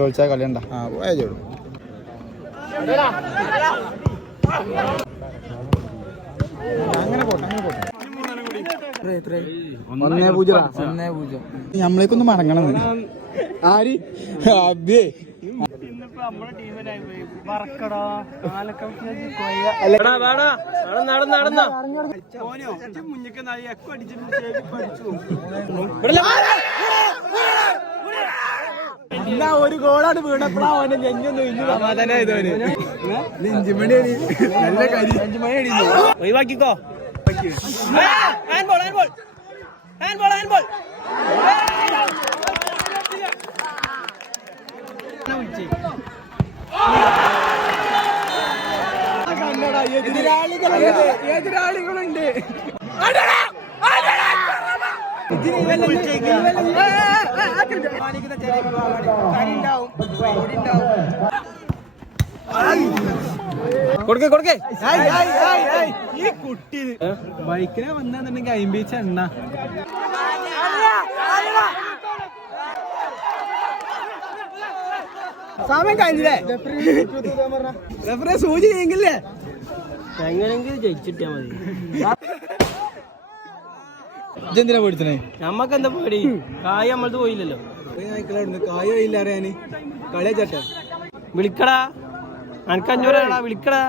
വിളിച്ചാൽ കളിയണ്ട പോയാ ചോളൂ അങ്ങനെ പോട്ടെ നമ്മളേക്കൊന്ന് മടങ്ങണം ആര് അബ്ബേ ഒരു ഗോളാണ് വീണപ്പോഴാണ് നെഞ്ചുമണി നല്ല കരി ഒഴിവാക്കിക്കോ എതിരാളികളുണ്ട് കൊടുക്കേ ഈ കുട്ടി ബൈക്കിനെ വന്നെന്നുണ്ടെങ്കിൽ അയിമ്പീച്ച എണ്ണ സമയം കഴിഞ്ഞില്ലേ സൂചി ചെയ്യെങ്കിലേ എങ്ങനെങ്കിലും ജയിച്ചിട്ടാ മതി ഇതെന്തിനാ പേടിച്ചേ നമ്മക്ക് എന്താ പേടി കായ നമ്മളത് പോയില്ലല്ലോ കായ പോയില്ല അറിയാന് കളിയാ ചേട്ട വിളിക്കടാ അനക്ക് 5 രൂപ വിളിക്കടാ